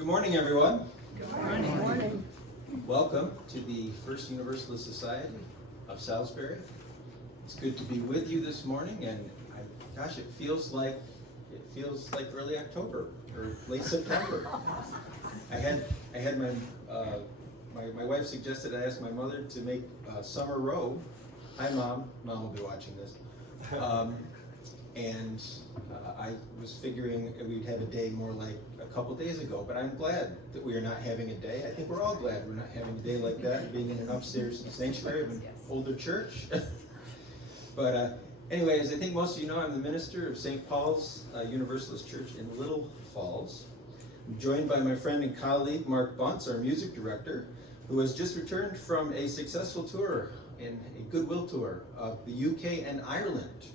Good morning, everyone. Good morning. Good morning. Welcome to the First Universalist Society of Salisbury. It's good to be with you this morning, and gosh, it feels like early October or late September. I had my wife suggested I ask my mother to make a summer robe. Hi, Mom. Mom will be watching this. I was figuring we'd have a day more like a couple days ago, but I'm glad that we are not having a day. I think we're all glad we're not having a day like that, being in an upstairs sanctuary of an older church. But anyways, I think most of you know I'm the minister of St. Paul's Universalist Church in Little Falls. I'm joined by my friend and colleague, Mark Bunce, our music director, who has just returned from a successful tour, a goodwill tour of the UK and Ireland,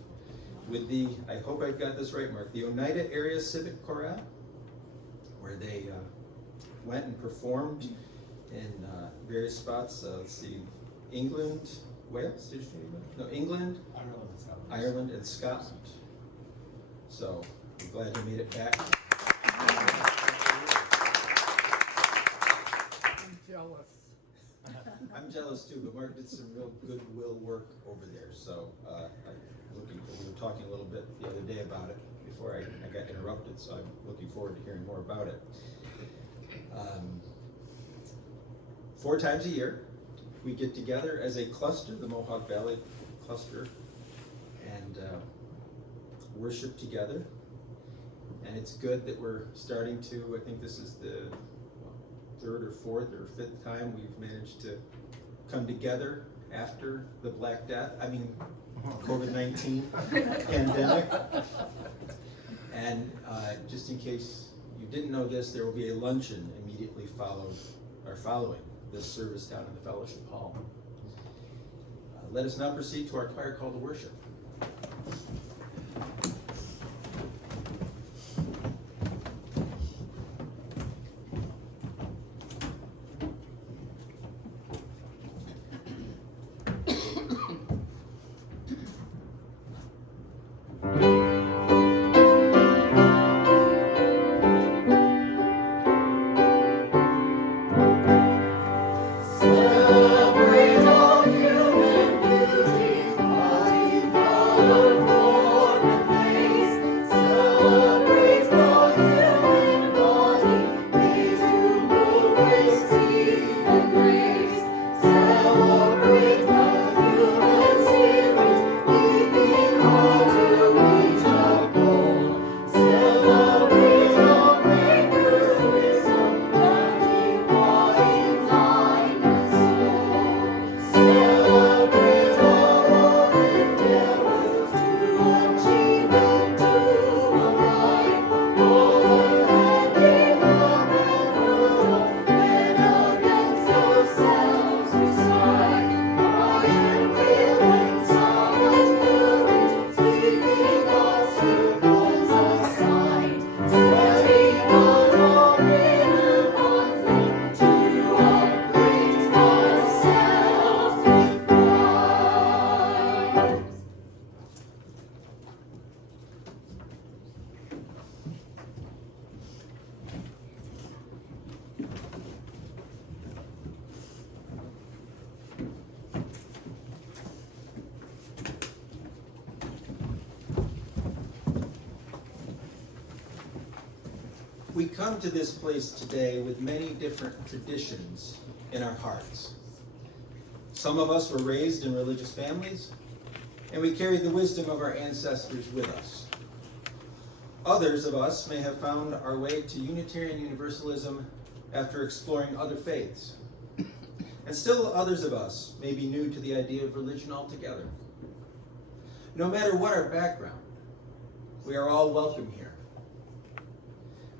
with the, I hope I got this right, Mark, the Oneida Area Civic Chorale, where they went and performed in various spots. Let's see, England, Wales, did you say England? No, England, Ireland, and Scotland. So, I'm glad he made it back. I'm jealous. I'm jealous too, but Mark did some real goodwill work over there. So, we were talking a little bit the other day about it before I got interrupted, so I'm looking forward to hearing more about it. 4 times a year, we get together as a cluster, the Mohawk Valley cluster, and worship together. And it's good that we're starting to, I think this is the 3rd or 4th or 5th time we've managed to come together after the Black Death, COVID-19 pandemic. And just in case you didn't know this, there will be a luncheon immediately following this service down in the Fellowship Hall. Let us now proceed to our choir call to worship. We come to this place today with many different traditions in our hearts. Some of us were raised in religious families, and we carry the wisdom of our ancestors with us. Others of us may have found our way to Unitarian Universalism after exploring other faiths. And still others of us may be new to the idea of religion altogether. No matter what our background, we are all welcome here.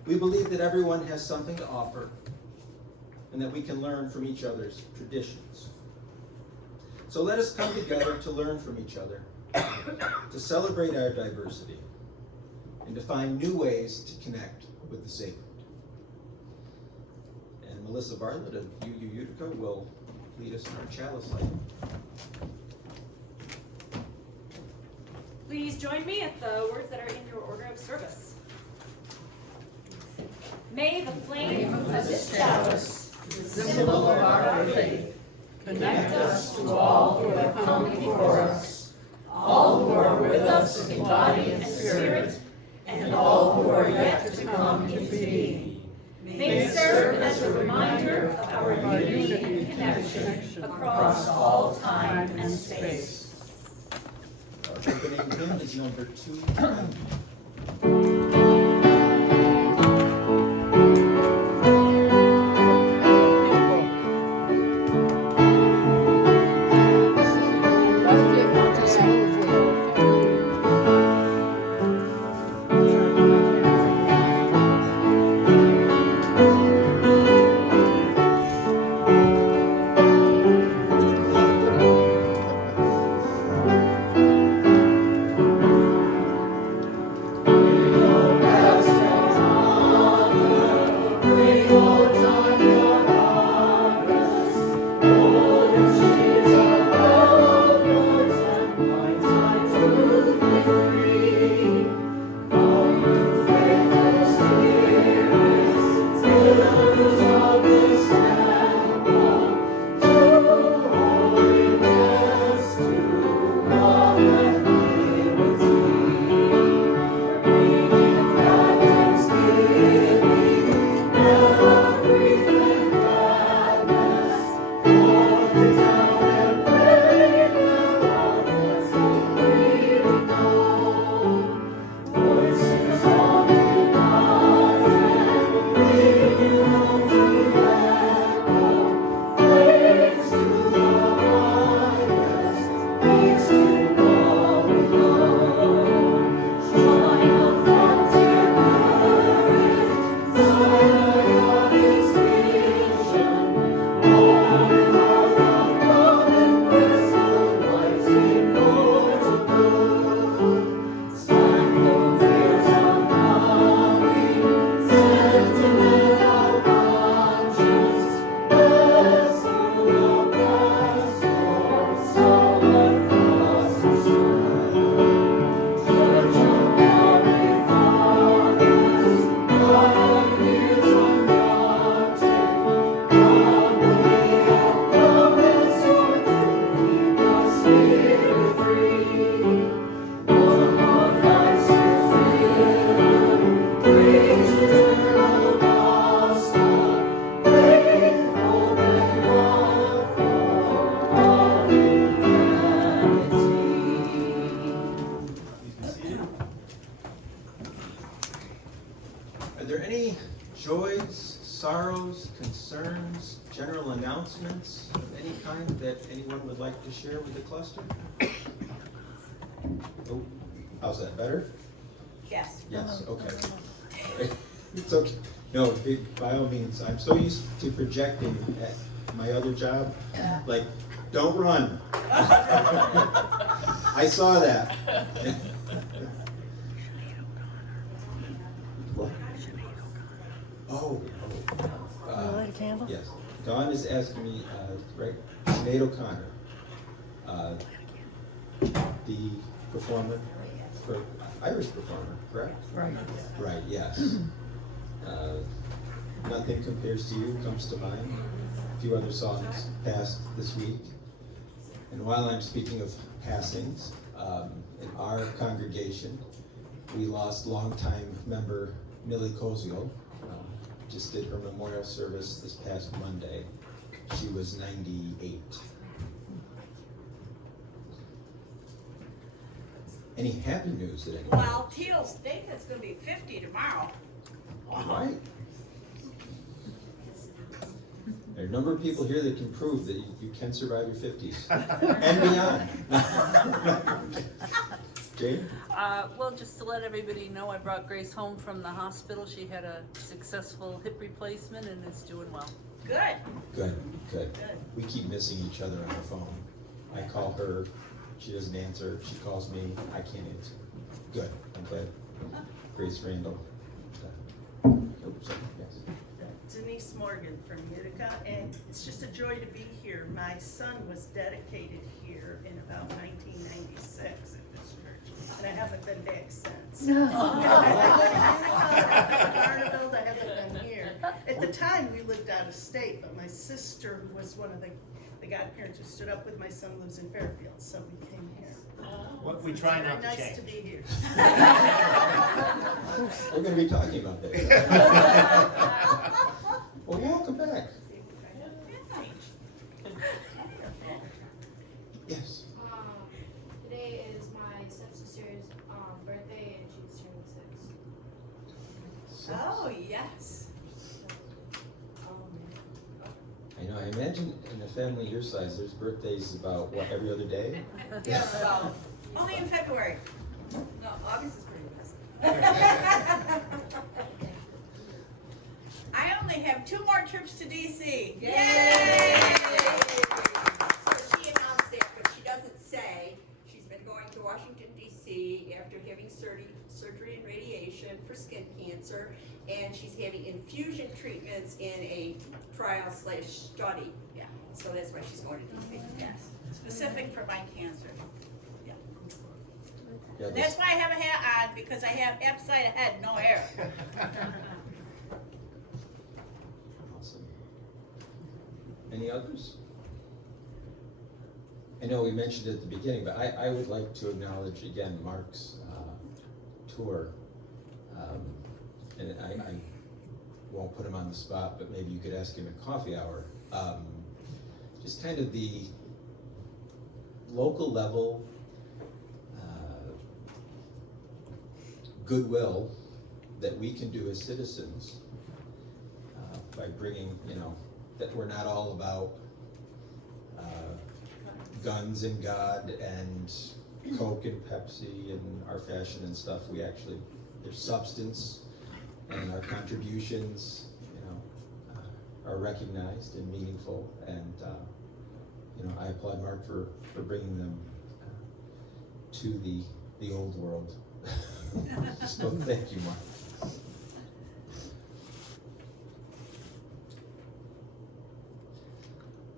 We believe that everyone has something to offer and that we can learn from each other's traditions. So let us come together to learn from each other, to celebrate our diversity, and to find new ways to connect with the sacred. And Melissa Bartlett of UU Utica will lead us in our chalice lighting. Please join me at the words that are in your order of service. May the flame of this chalice, the symbol of our faith, connect us to all who have come before us, all who are with us in body and spirit, and all who are yet to come into being. May it serve as a reminder of our unity and connection across all time and space. Our opening hymn is number 2. Are there any joys, sorrows, concerns, general announcements of any kind that anyone would like to share with the cluster? Oh, how's that, better? Yes. Yes, okay. All right. It's okay. No, by all means, I'm so used to projecting at my other job, like, don't run. I saw that. Oh, light a candle? yes. Dawn is asking me, right, Sinead O'Connor, the performer, Irish performer, correct? Right. Right, yes. Nothing Compares to You comes to mind. A few other songs passed this week. And while I'm speaking of passings, in our congregation, we lost longtime member Millie Koziol. Just did her memorial service this past Monday. She was 98. Any happy news that anyone? Well, Teal's think it's gonna be 50 tomorrow. All right. There are a number of people here that can prove that you can survive your 50s and beyond. Jane? Well, just to let everybody know, I brought Grace home from the hospital. She had a successful hip replacement and is doing well. Good. Good, good. We keep missing each other on the phone. I call her, she doesn't answer. She calls me, I can't answer. Good, I'm glad. Grace Randall. Oops, yes. Denise Morgan from Utica, and it's just a joy to be here. My son was dedicated here in about 1996 at this church, and I haven't been back since. I haven't been to Carnival, I haven't been here. out of state, but my sister, who was one of the godparents who stood up with my son, lives in Fairfield, so we came here. What we try not to Nice change. to be here. We're gonna be talking about that. Well, welcome back. Yes. Today is my stepsister's birthday, and she's turning 6. Oh, yes. I know, I imagine in a family your size, there's birthdays about, what, every other day? Yeah, well, only in February. No, August is pretty busy. I only have 2 more trips to DC. Yay! So she announced that, but she doesn't say. She's been going to Washington DC after having surgery and radiation for skin cancer, and she's having infusion treatments in a trial/study. Yeah. So that's why she's going to DC. Yes, specific for my cancer. Yeah, And that's why I have a hat on, because I have upside head, no hair. Awesome. Any others? I know we mentioned it at the beginning, but I would like to acknowledge again Mark's tour. And I won't put him on the spot, but maybe you could ask him at coffee hour. Just kind of the local level goodwill that we can do as citizens by bringing, that we're not all about guns and God and Coke and Pepsi and our fashion and stuff. We actually, there's substance, and our contributions, are recognized and meaningful. And I applaud Mark for bringing them to the old world. So thank you, Mark.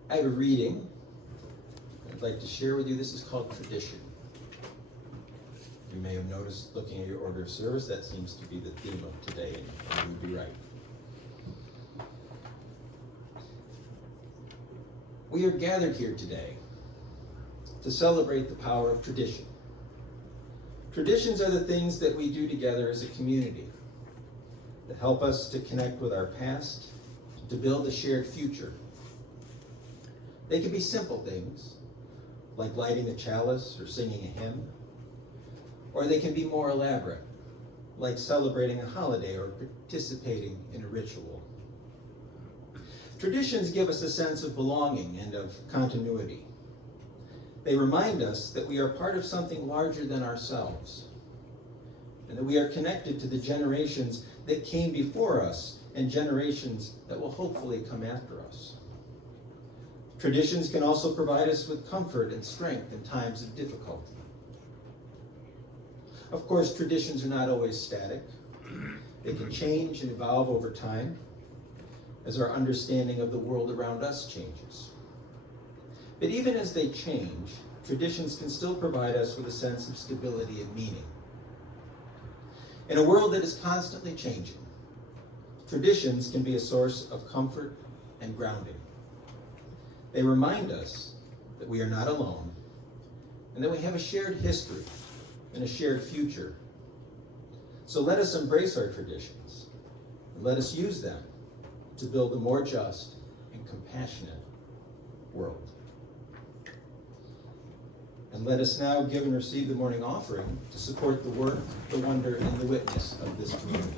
I have a reading I'd like to share with you. This is called Tradition. You may have noticed, looking at your order of service, that seems to be the theme of today, and you would be right. We are gathered here today to celebrate the power of tradition. Traditions are the things that we do together as a community that help us to connect with our past, to build a shared future. They can be simple things, like lighting a chalice or singing a hymn, or they can be more elaborate, like celebrating a holiday or participating in a ritual. Traditions give us a sense of belonging and of continuity. They remind us that we are part of something larger than ourselves, and that we are connected to the generations that came before us and generations that will hopefully come after us. Traditions can also provide us with comfort and strength in times of difficulty. Of course, traditions are not always static. They can change and evolve over time as our understanding of the world around us changes. But even as they change, traditions can still provide us with a sense of stability and meaning. In a world that is constantly changing, traditions can be a source of comfort and grounding. They remind us that we are not alone, and that we have a shared history and a shared future. So let us embrace our traditions, and let us use them to build a more just and compassionate world. And let us now give and receive the morning offering to support the work, the wonder, and the witness of this community.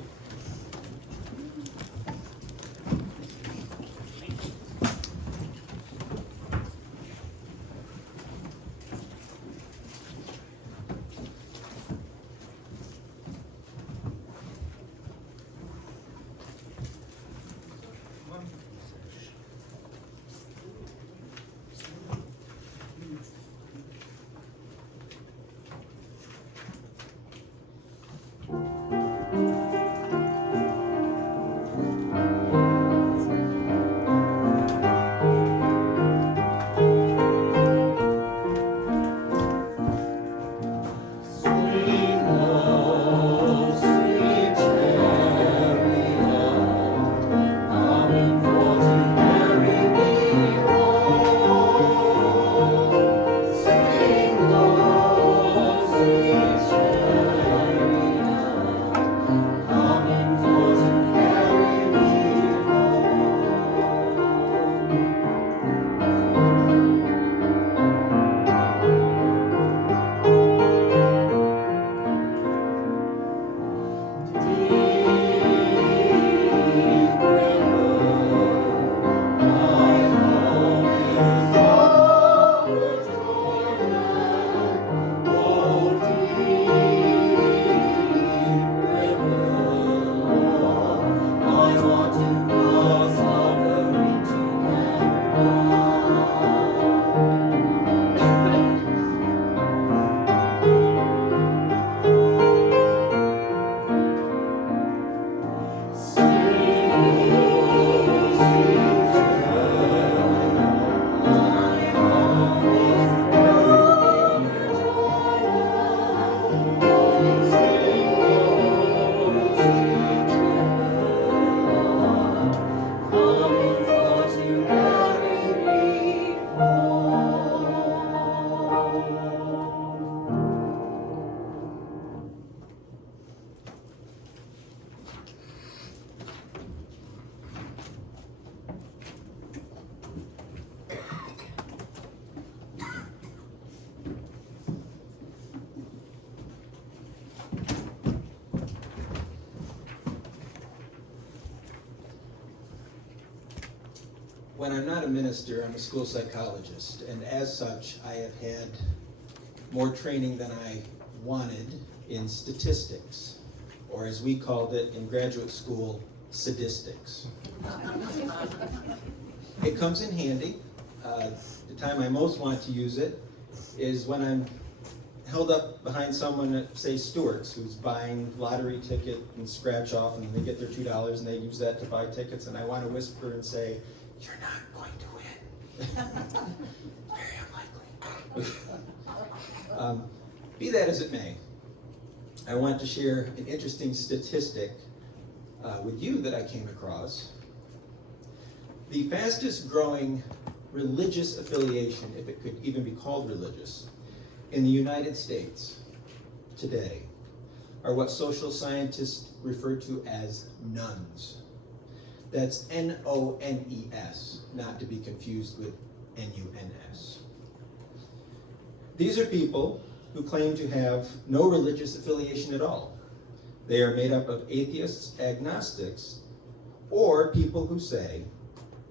When I'm not a minister, I'm a school psychologist, and as such, I have had more training than I wanted in statistics, or as we called it in graduate school, sadistics. It comes in handy. The time I most want to use it is when I'm held up behind someone at, say, Stewart's, who's buying lottery ticket and scratch off, and they get their $2 and they use that to buy tickets, and I want to whisper and say, "You're not going to win." Very unlikely. Be that as it may, I want to share an interesting statistic with you that I came across. The fastest growing religious affiliation, if it could even be called religious, in the United States today are what social scientists refer to as nuns. That's N-O-N-E-S, not to be confused with N-U-N-S. These are people who claim to have no religious affiliation at all. They are made up of atheists, agnostics, or people who say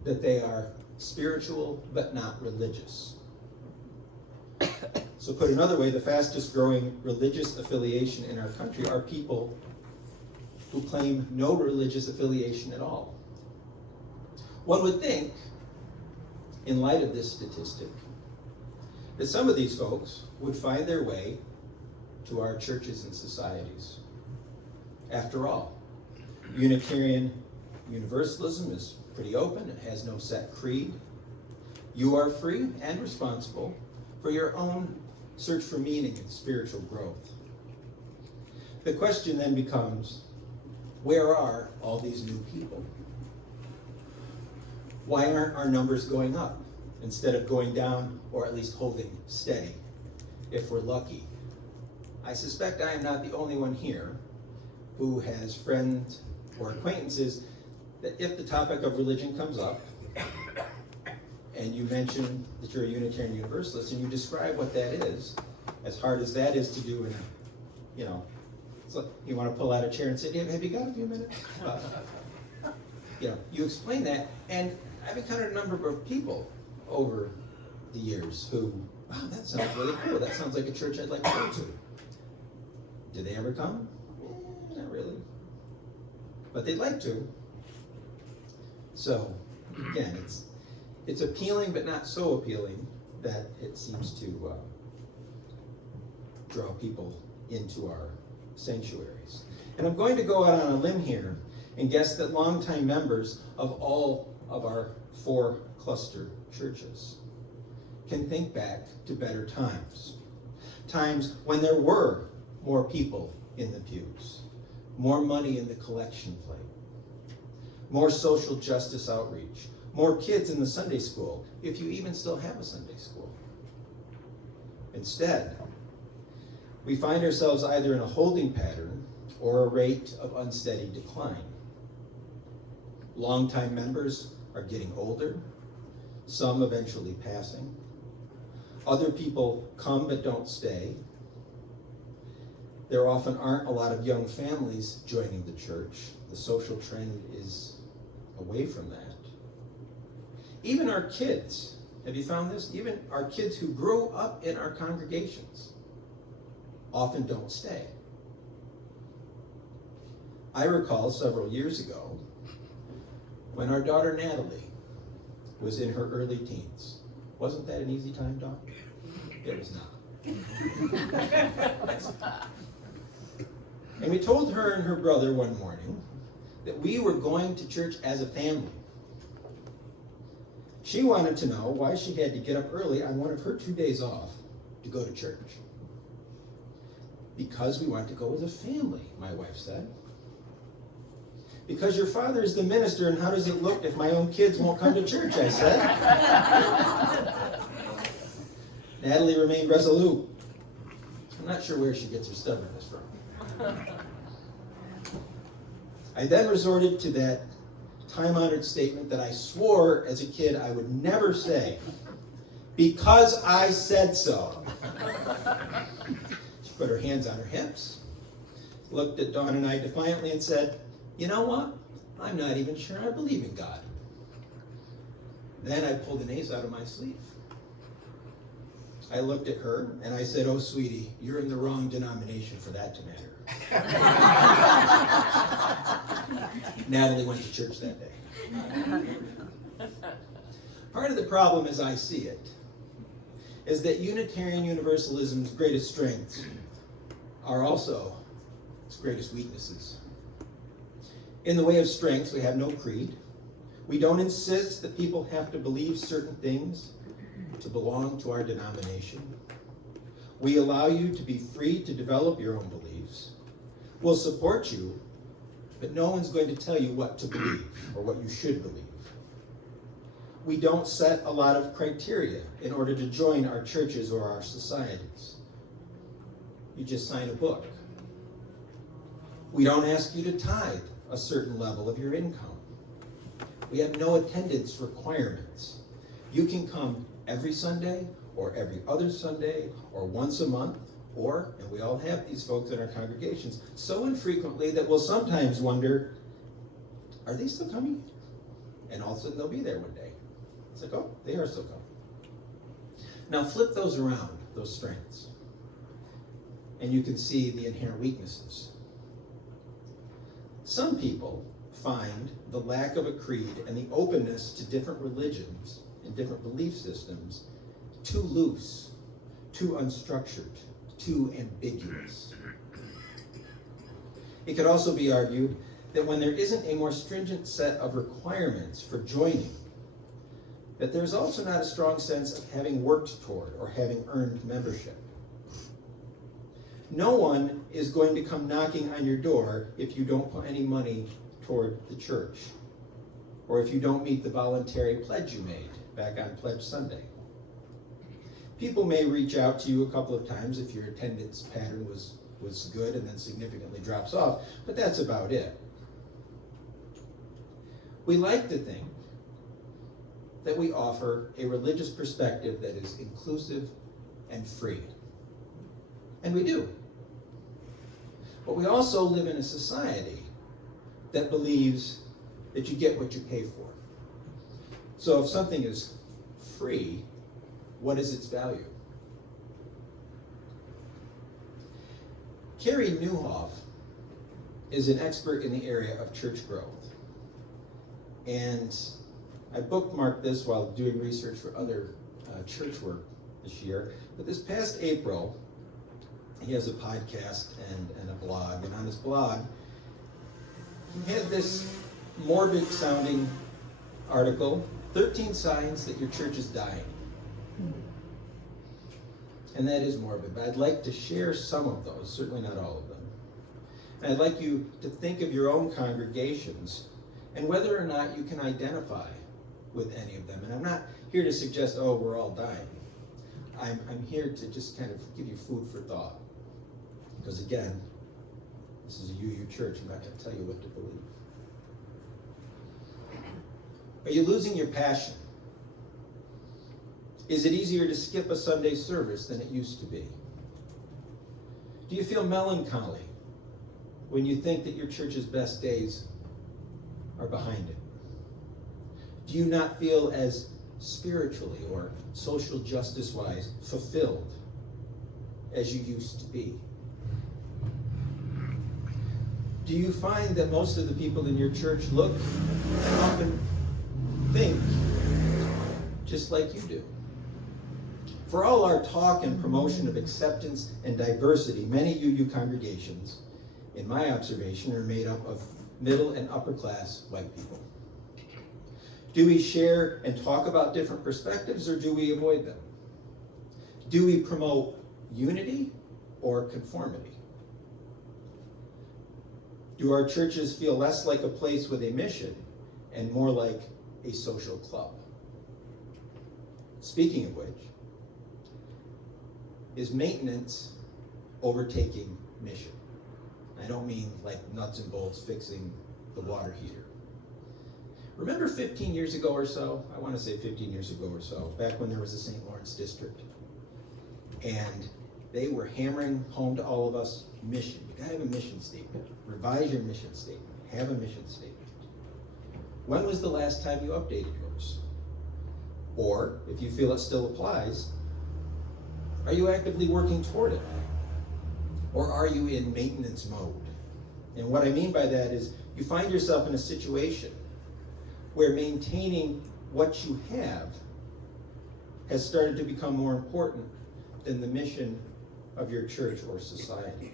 that they are spiritual but not religious. So put another way, the fastest growing religious affiliation in our country are people who claim no religious affiliation at all. One would think, in light of this statistic, that some of these folks would find their way to our churches and societies. After all, Unitarian Universalism is pretty open. It has no set creed. You are free and responsible for your own search for meaning and spiritual growth. The question then becomes, where are all these new people? Why aren't our numbers going up instead of going down, or at least holding steady, if we're lucky? I suspect I am not the only one here who has friends or acquaintances that if the topic of religion comes up, and you mention that you're a Unitarian Universalist, and you describe what that is, as hard as that is to do in, it's like you want to pull out a chair and say, have you got a few minutes? You explain that, and I've encountered a number of people over the years who, wow, that sounds really cool. That sounds like a church I'd like to go to. Did they ever come? Not really. But they'd like to. So, again, it's appealing, but not so appealing that it seems to draw people into our sanctuaries. And I'm going to go out on a limb here and guess that longtime members of all of our 4 cluster churches can think back to better times. Times when there were more people in the pews, more money in the collection plate, more social justice outreach, more kids in the Sunday school, if you even still have a Sunday school. Instead, we find ourselves either in a holding pattern or a rate of unsteady decline. Longtime members are getting older, some eventually passing. Other people come but don't stay. There often aren't a lot of young families joining the church. The social trend is away from that. Even our kids, have you found this? Even our kids who grow up in our congregations often don't stay. I recall several years ago when our daughter Natalie was in her early teens. Wasn't that an easy time, Dawn? It was not. And we told her and her brother one morning that we were going to church as a family. She wanted to know why she had to get up early on one of her 2 days off to go to church. Because we want to go as a family, my wife said. Because your father is the minister, and how does it look if my own kids won't come to church, I said. Natalie remained resolute. I'm not sure where she gets her stubbornness from. I then resorted to that time-honored statement that I swore as a kid I would never say, because I said so. She put her hands on her hips, looked at Dawn and I defiantly and said, you know what? I'm not even sure I believe in God. Then I pulled an ace out of my sleeve. I looked at her and I said, oh, sweetie, you're in the wrong denomination for that to matter. Natalie went to church that day. Part of the problem, as I see it, is that Unitarian Universalism's greatest strengths are also its greatest weaknesses. In the way of strengths, we have no creed. We don't insist that people have to believe certain things to belong to our denomination. We allow you to be free to develop your own beliefs. We'll support you, but no one's going to tell you what to believe or what you should believe. We don't set a lot of criteria in order to join our churches or our societies. You just sign a book. We don't ask you to tithe a certain level of your income. We have no attendance requirements. You can come every Sunday or every other Sunday or once a month, or, and we all have these folks in our congregations, so infrequently that we'll sometimes wonder, are they still coming? And all of a sudden they'll be there one day. It's like, oh, they are still coming. Now flip those around, those strengths, and you can see the inherent weaknesses. Some people find the lack of a creed and the openness to different religions and different belief systems too loose, too unstructured, too ambiguous. It could also be argued that when there isn't a more stringent set of requirements for joining, that there's also not a strong sense of having worked toward or having earned membership. No one is going to come knocking on your door if you don't put any money toward the church, or if you don't meet the voluntary pledge you made back on Pledge Sunday. People may reach out to you a couple of times if your attendance pattern was good and then significantly drops off, but that's about it. We like to think that we offer a religious perspective that is inclusive and free. And we do. But we also live in a society that believes that you get what you pay for. So if something is free, what is its value? Carrie Nieuwhof is an expert in the area of church growth. And I bookmarked this while doing research for other church work this year. But this past April, he has a podcast and a blog. And on his blog, he had this morbid-sounding article, 13 Signs That Your Church is Dying. And that is morbid, but I'd like to share some of those, certainly not all of them. And I'd like you to think of your own congregations and whether or not you can identify with any of them. And I'm not here to suggest, oh, we're all dying. I'm here to just kind of give you food for thought. Because again, this is a UU church. I'm not going to tell you what to believe. Are you losing your passion? Is it easier to skip a Sunday service than it used to be? Do you feel melancholy when you think that your church's best days are behind it? Do you not feel as spiritually or social justice-wise fulfilled as you used to be? Do you find that most of the people in your church look and often think just like you do? For all our talk and promotion of acceptance and diversity, many UU congregations, in my observation, are made up of middle and upper class white people. Do we share and talk about different perspectives, or do we avoid them? Do we promote unity or conformity? Do our churches feel less like a place with a mission and more like a social club? Speaking of which, is maintenance overtaking mission? I don't mean like nuts and bolts fixing the water heater. Remember 15 years ago or so, I want to say 15 years ago or so, back when there was a St. Lawrence district, and they were hammering home to all of us, mission. You gotta have a mission statement. Revise your mission statement. Have a mission statement. When was the last time you updated yours? Or, if you feel it still applies, are you actively working toward it? Or are you in maintenance mode? And what I mean by that is, you find yourself in a situation where maintaining what you have has started to become more important than the mission of your church or society.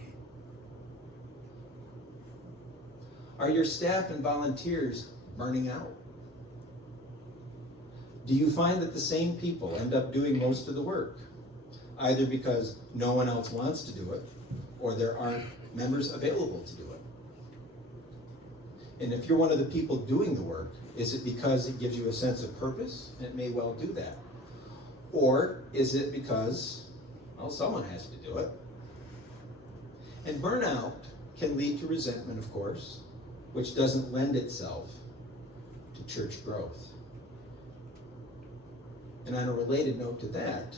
Are your staff and volunteers burning out? Do you find that the same people end up doing most of the work, either because no one else wants to do it, or there aren't members available to do it? And if you're one of the people doing the work, is it because it gives you a sense of purpose? And it may well do that. Or is it because, well, someone has to do it? And burnout can lead to resentment, of course, which doesn't lend itself to church growth. And on a related note to that,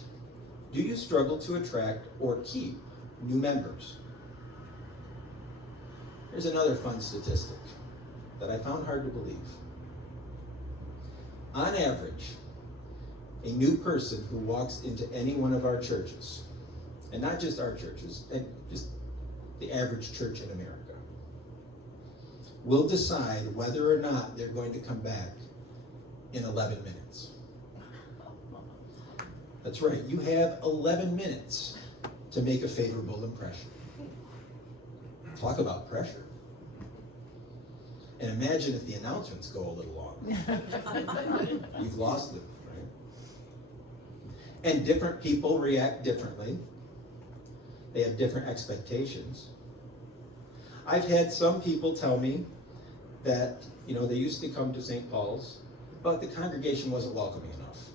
do you struggle to attract or keep new members? Here's another fun statistic that I found hard to believe. On average, a new person who walks into any one of our churches, and not just our churches, and just the average church in America, will decide whether or not they're going to come back in 11 minutes. That's right, you have 11 minutes to make a favorable impression. Talk about pressure. And imagine if the announcements go a little long. You've lost them, right? And different people react differently. They have different expectations. I've had some people tell me that, they used to come to St. Paul's, but the congregation wasn't welcoming enough.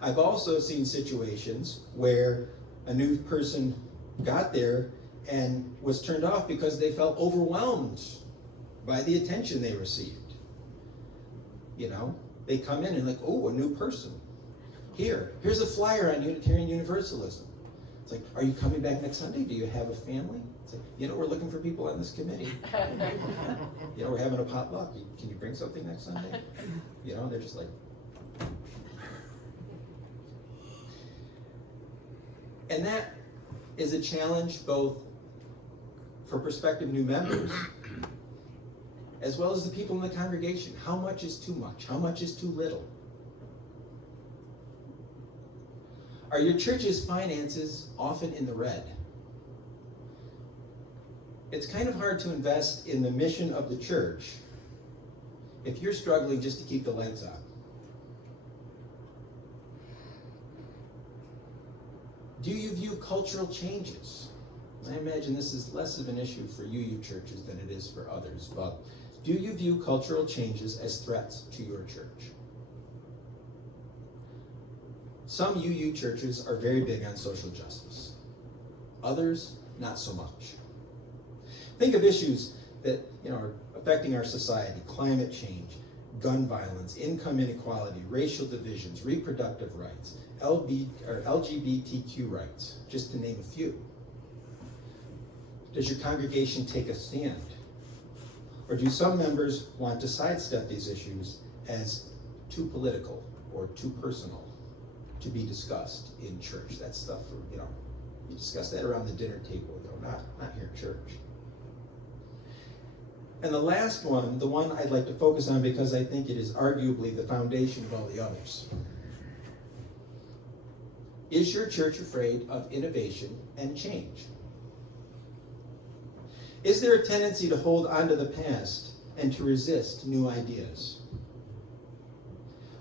I've also seen situations where a new person got there and was turned off because they felt overwhelmed by the attention they received. They come in and like, oh, a new person. Here's a flyer on Unitarian Universalism. It's like, are you coming back next Sunday? Do you have a family? It's like, we're looking for people on this committee. We're having a potluck. Can you bring something next Sunday? They're just like. And that is a challenge both for prospective new members as well as the people in the congregation. How much is too much? How much is too little? Are your church's finances often in the red? It's kind of hard to invest in the mission of the church if you're struggling just to keep the lights on. Do you view cultural changes? I imagine this is less of an issue for UU churches than it is for others, but do you view cultural changes as threats to your church? Some UU churches are very big on social justice. Others, not so much. Think of issues that are affecting our society: climate change, gun violence, income inequality, racial divisions, reproductive rights, LGBTQ rights, just to name a few. Does your congregation take a stand? Or do some members want to sidestep these issues as too political or too personal to be discussed in church? That's stuff for, you discuss that around the dinner table, not here at church. And the last one, the one I'd like to focus on because I think it is arguably the foundation of all the others. Is your church afraid of innovation and change? Is there a tendency to hold on to the past and to resist new ideas?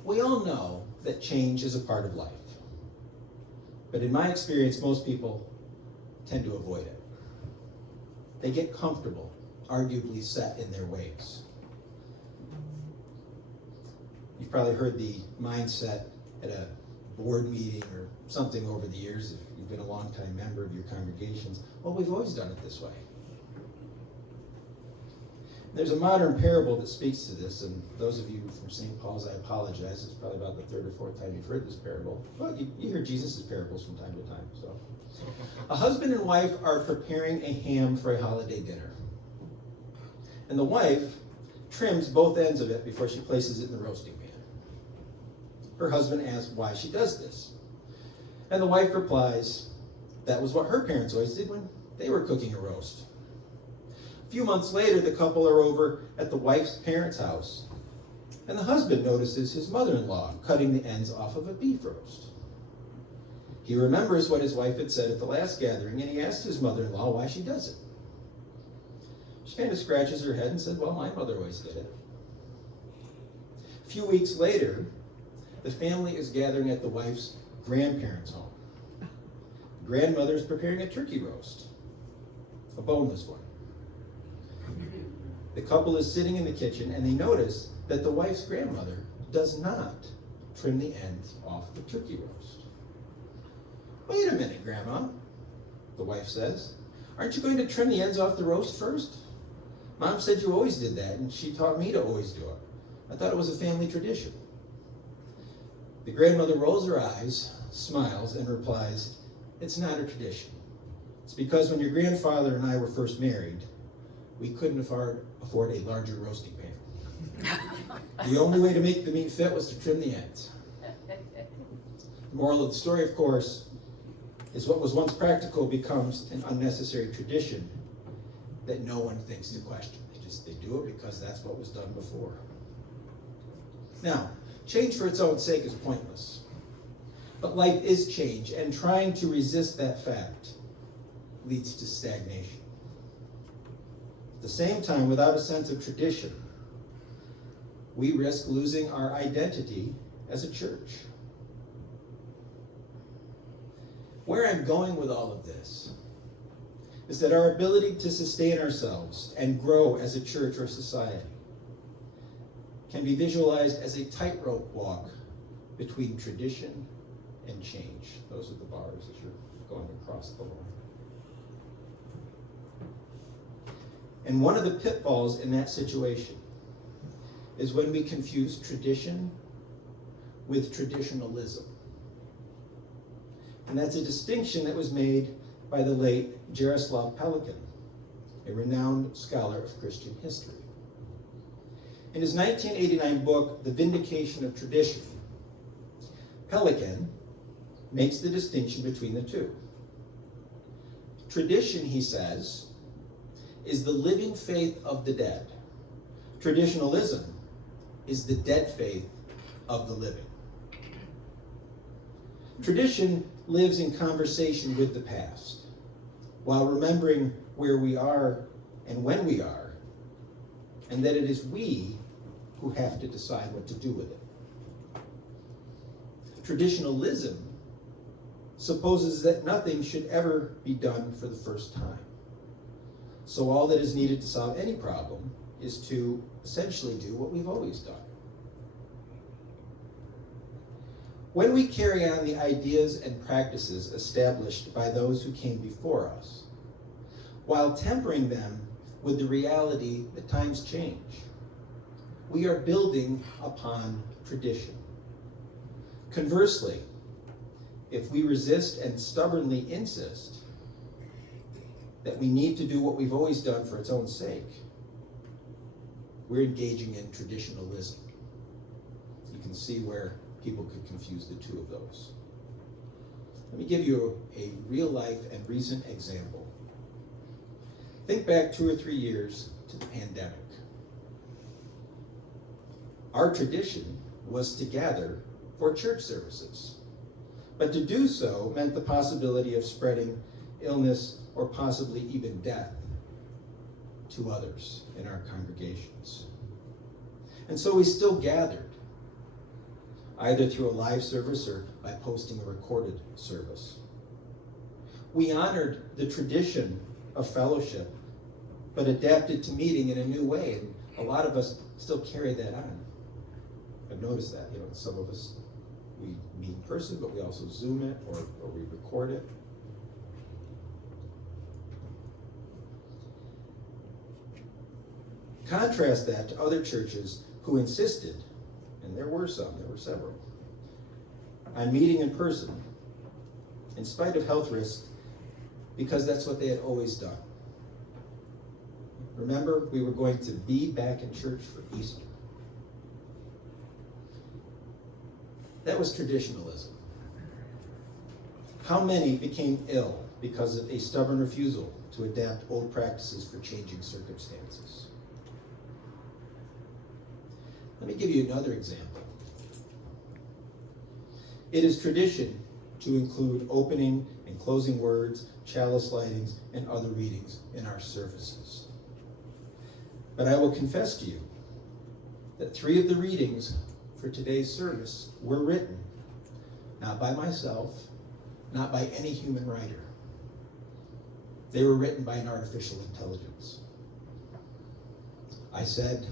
We all know that change is a part of life. But in my experience, most people tend to avoid it. They get comfortable, arguably set in their ways. You've probably heard the mindset at a board meeting or something over the years, if you've been a long-time member of your congregations. Well, we've always done it this way. There's a modern parable that speaks to this, and those of you from St. Paul's, I apologize. It's probably about the third or fourth time you've heard this parable. Well, you hear Jesus' parables from time to time. So, a husband and wife are preparing a ham for a holiday dinner. And the wife trims both ends of it before she places it in the roasting pan. Her husband asks why she does this. And the wife replies, that was what her parents always did when they were cooking a roast. A few months later, the couple are over at the wife's parents' house, and the husband notices his mother-in-law cutting the ends off of a beef roast. He remembers what his wife had said at the last gathering, and he asks his mother-in-law why she does it. She kind of scratches her head and said, well, my mother always did it. A few weeks later, the family is gathering at the wife's grandparents' home. The grandmother is preparing a turkey roast, a boneless one. The couple is sitting in the kitchen, and they notice that the wife's grandmother does not trim the ends off the turkey roast. Wait a minute, Grandma, the wife says. Aren't you going to trim the ends off the roast first? Mom said you always did that, and she taught me to always do it. I thought it was a family tradition. The grandmother rolls her eyes, smiles, and replies, it's not a tradition. It's because when your grandfather and I were first married, we couldn't afford a larger roasting pan. The only way to make the meat fit was to trim the ends. The moral of the story, of course, is what was once practical becomes an unnecessary tradition that no one thinks to question. They do it because that's what was done before. Now, change for its own sake is pointless. But life is change, and trying to resist that fact leads to stagnation. At the same time, without a sense of tradition, we risk losing our identity as a church. Where I'm going with all of this is that our ability to sustain ourselves and grow as a church or society can be visualized as a tightrope walk between tradition and change. Those are the bars as you're going across the line. And one of the pitfalls in that situation is when we confuse tradition with traditionalism. And that's a distinction that was made by the late Jaroslav Pelikan, a renowned scholar of Christian history. In his 1989 book, The Vindication of Tradition, Pelikan makes the distinction between the two. Tradition, he says, is the living faith of the dead. Traditionalism is the dead faith of the living. Tradition lives in conversation with the past, while remembering where we are and when we are, and that it is we who have to decide what to do with it. Traditionalism supposes that nothing should ever be done for the first time. So all that is needed to solve any problem is to essentially do what we've always done. When we carry on the ideas and practices established by those who came before us, while tempering them with the reality that times change, we are building upon tradition. Conversely, if we resist and stubbornly insist that we need to do what we've always done for its own sake, we're engaging in traditionalism. You can see where people could confuse the two of those. Let me give you a real life and recent example. Think back 2 or 3 years to the pandemic. Our tradition was to gather for church services. But to do so meant the possibility of spreading illness or possibly even death to others in our congregations. And so we still gathered, either through a live service or by posting a recorded service. We honored the tradition of fellowship, but adapted to meeting in a new way, and a lot of us still carry that on. I've noticed that, some of us, we meet in person, but we also Zoom it or we record it. Contrast that to other churches who insisted, and there were several, on meeting in person, in spite of health risks, because that's what they had always done. Remember, we were going to be back in church for Easter. That was traditionalism. How many became ill because of a stubborn refusal to adapt old practices for changing circumstances? Let me give you another example. It is tradition to include opening and closing words, chalice lightings, and other readings in our services. But I will confess to you that 3 of the readings for today's service were written, not by myself, not by any human writer. They were written by an artificial intelligence. I said,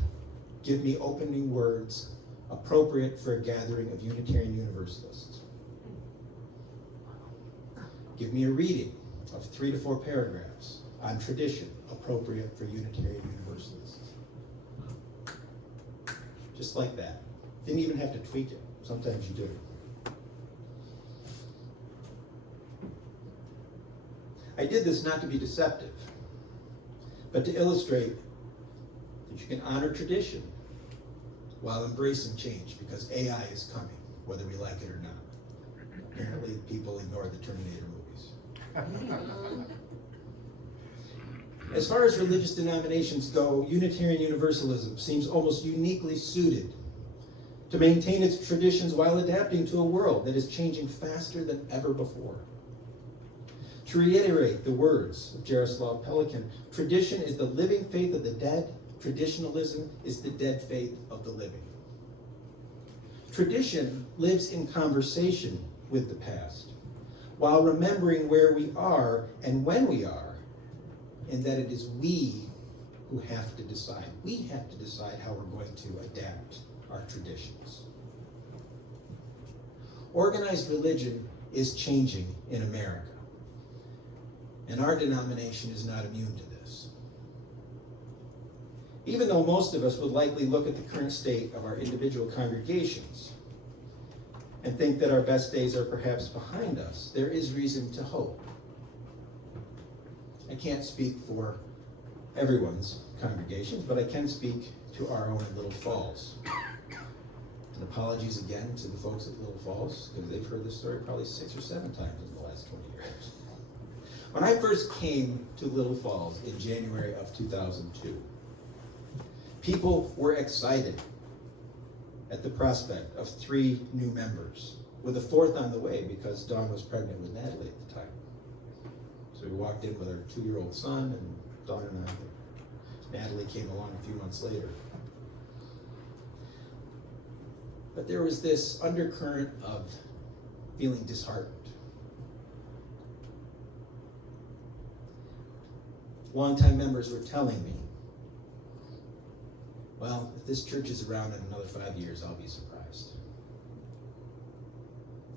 give me opening words appropriate for a gathering of Unitarian Universalists. Give me a reading of 3 to 4 paragraphs on tradition appropriate for Unitarian Universalists. Just like that. Didn't even have to tweak it. Sometimes you do. I did this not to be deceptive, but to illustrate that you can honor tradition while embracing change, because AI is coming, whether we like it or not. Apparently, people ignore the Terminator movies. As far as religious denominations go, Unitarian Universalism seems almost uniquely suited to maintain its traditions while adapting to a world that is changing faster than ever before. To reiterate the words of Jaroslav Pelikan, tradition is the living faith of the dead, traditionalism is the dead faith of the living. Tradition lives in conversation with the past, while remembering where we are and when we are, and that it is we who have to decide. We have to decide how we're going to adapt our traditions. Organized religion is changing in America, and our denomination is not immune to this. Even though most of us would likely look at the current state of our individual congregations and think that our best days are perhaps behind us, there is reason to hope. I can't speak for everyone's congregations, but I can speak to our own at Little Falls. And apologies again to the folks at Little Falls, because they've heard this story probably 6 or 7 times in the last 20 years. When I first came to Little Falls in January of 2002, people were excited at the prospect of 3 new members, with a 4th on the way because Dawn was pregnant with Natalie at the time. So we walked in with our 2-year-old son, and Dawn and I, Natalie came along a few months later. But there was this undercurrent of feeling disheartened. Longtime members were telling me, well, if this church is around in another 5 years, I'll be surprised.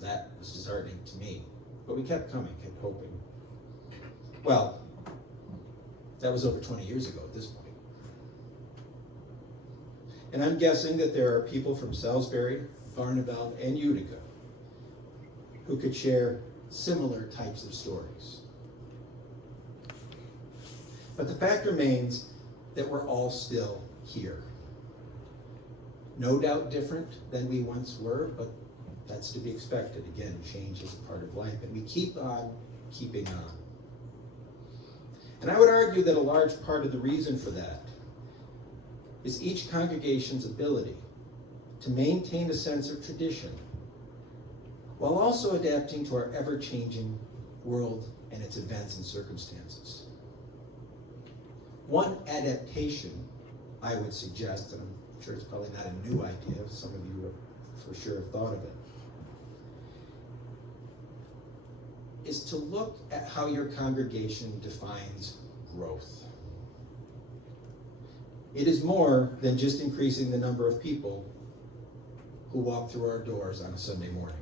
That was disheartening to me. But we kept coming, kept hoping. Well, that was over 20 years ago at this point. And I'm guessing that there are people from Salisbury, Barneveld, and Utica who could share similar types of stories. But the fact remains that we're all still here. No doubt different than we once were, but that's to be expected. Again, change is a part of life, and we keep on keeping on. And I would argue that a large part of the reason for that is each congregation's ability to maintain a sense of tradition while also adapting to our ever-changing world and its events and circumstances. One adaptation I would suggest, and I'm sure it's probably not a new idea, some of you have for sure have thought of it, is to look at how your congregation defines growth. It is more than just increasing the number of people who walk through our doors on a Sunday morning.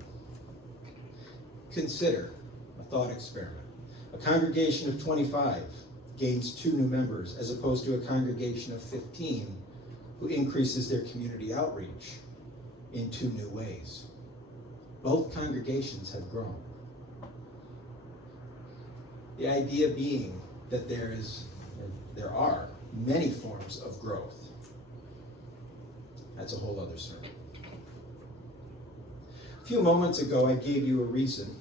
Consider a thought experiment. A congregation of 25 gains 2 new members as opposed to a congregation of 15 who increases their community outreach in 2 new ways. Both congregations have grown. The idea being that there are many forms of growth. That's a whole other sermon. A few moments ago, I gave you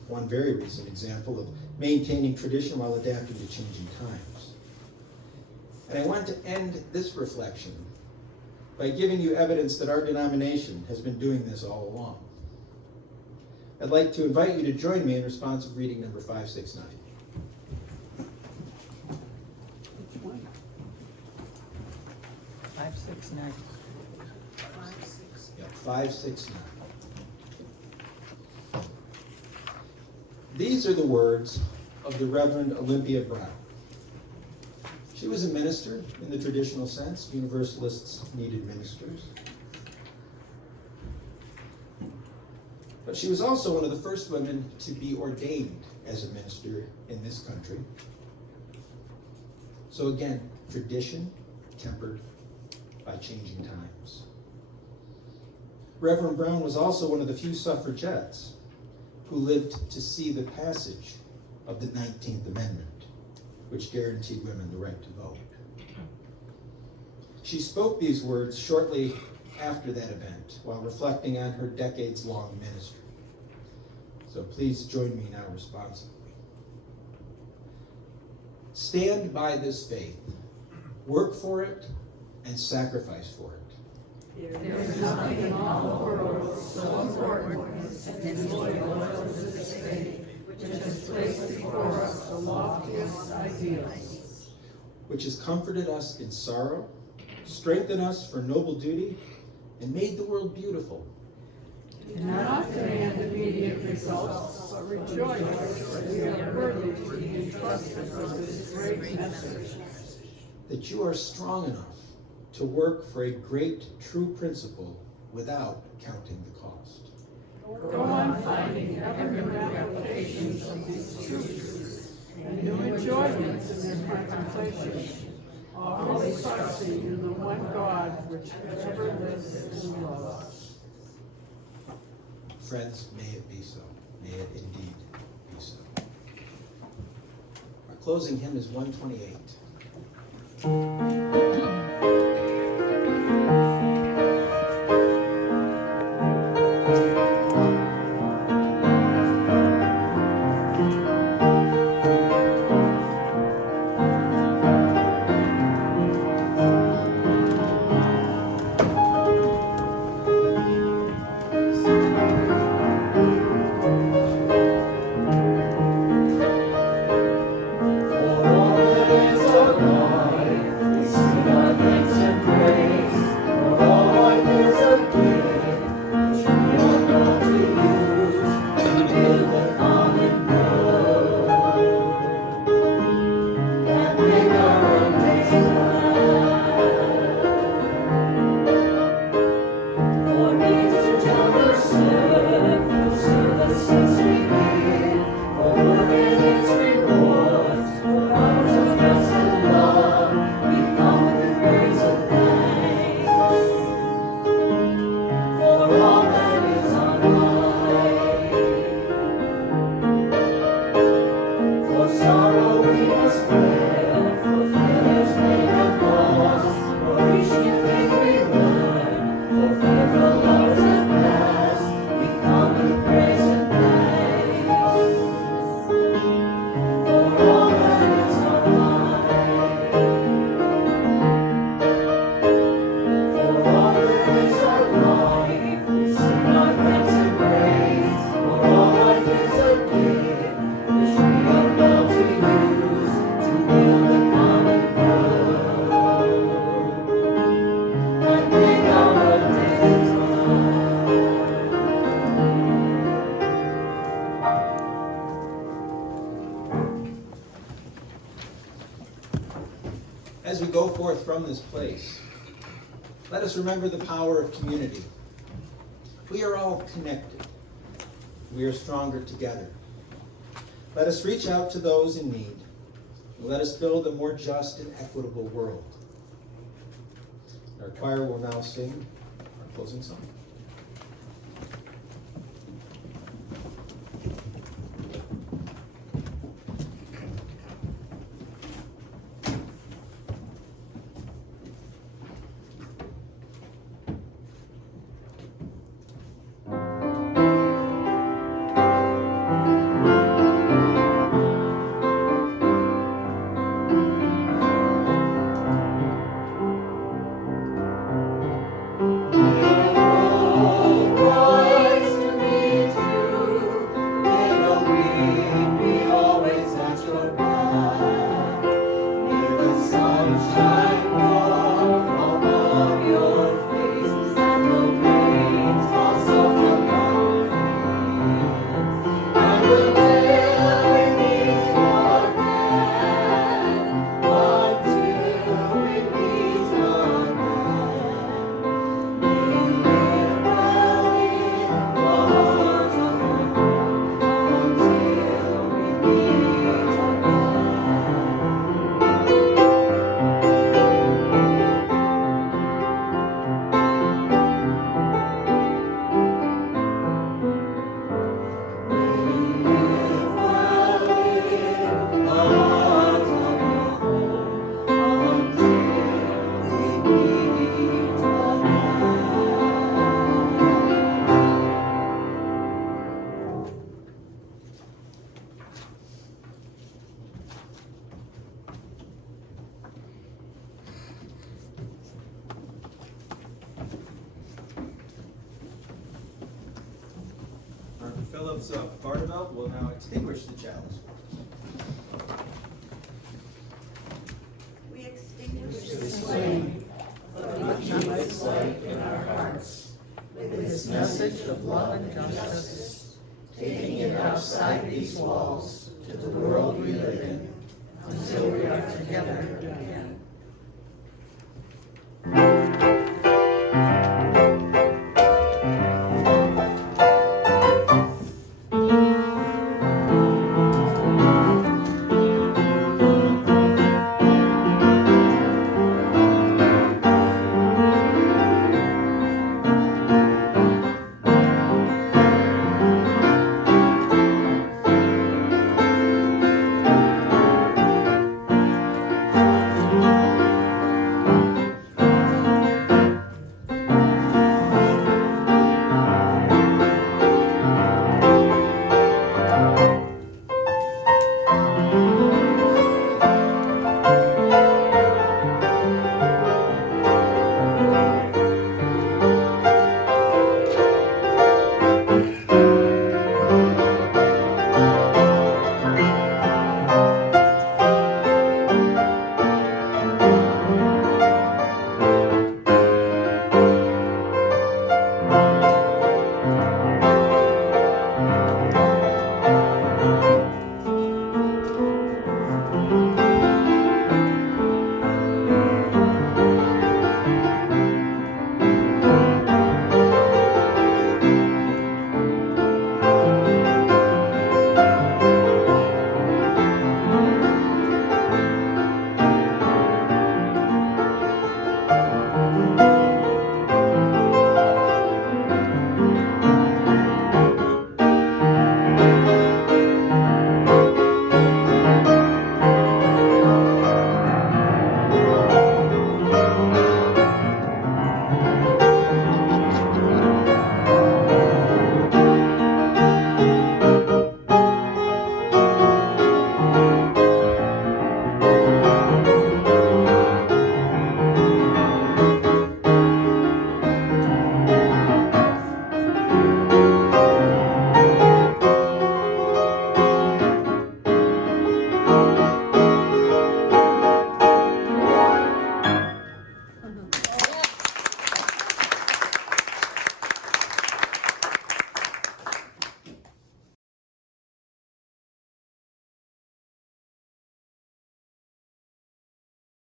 one very recent example of maintaining tradition while adapting to changing times. And I want to end this reflection by giving you evidence that our denomination has been doing this all along. I'd like to invite you to join me in responsive reading number 569. Which one? 569. Yeah, 569. These are the words of the Reverend Olympia Brown. She was a minister in the traditional sense. Universalists needed ministers. But she was also one of the first women to be ordained as a minister in this country. So again, tradition tempered by changing times. Reverend Brown was also one of the few suffragettes who lived to see the passage of the 19th Amendment, which guaranteed women the right to vote. She spoke these words shortly after that event while reflecting on her decades-long ministry. So please join me now responsibly. Stand by this faith, work for it, and sacrifice for it. There is nothing in all the world so important as the loyal to this faith, which has placed before us the loftiest ideals, which has comforted us in sorrow, strengthened us for noble duty, and made the world beautiful. Do not demand immediate results, but rejoice that we are worthy to be entrusted with this great message. That you are strong enough to work for a great true principle without counting the cost. Go on finding ever-new applications of these truths and new enjoyments in their contemplation, always trusting in the one God which ever lives and loves. Friends, may it be so. May it indeed be so. Our closing hymn is 128. For all that is alive is from this place, let us remember the power of community. We are all connected. We are stronger together. Let us reach out to those in need. Let us build a more just and equitable world. Our choir will now sing our closing song. Phillips Barneveld will now extinguish the chalice. We extinguish This flame, but not its light in our hearts, with this message of love and justice, taking it outside these walls to the world we live in, until we are together again.